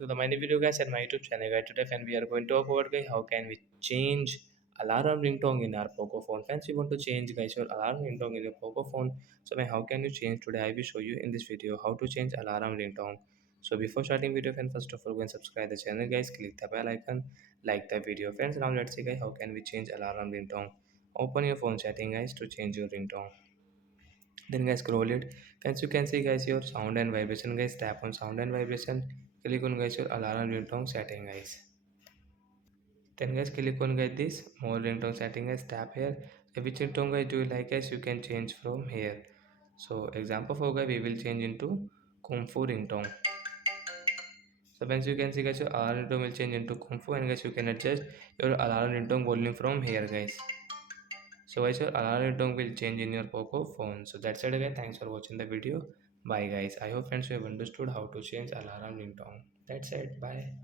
To the my new video guys at my YouTube channel guys. Today friend we are going to talk about guys how can we change alarm ringtone in our Poco phone. Friends, you want to change guys your alarm ringtone in your Poco phone. So man, how can you change today? I will show you in this video how to change alarm ringtone. So before starting video friend, first of all go and subscribe the channel guys, click the bell icon, like the video friends. Now let's see guys how can we change alarm ringtone. Open your phone setting guys to change your ringtone. Then guys scroll it. As you can see guys your sound and vibration guys, tap on sound and vibration, click on guys your alarm ringtone setting guys. Then guys click on guys this more ringtone setting guys, tap here. So which ringtone guys do you like guys, you can change from here. So example for guys we will change into kung fu ringtone. So once you can see guys your alarm ringtone will change into kung fu, and guys you can adjust your alarm ringtone volume from here guys. So guys your alarm ringtone will change in your Poco phone. So that's it guys, thanks for watching the video. Bye guys, I hope friends you have understood how to change alarm ringtone. That's it, bye.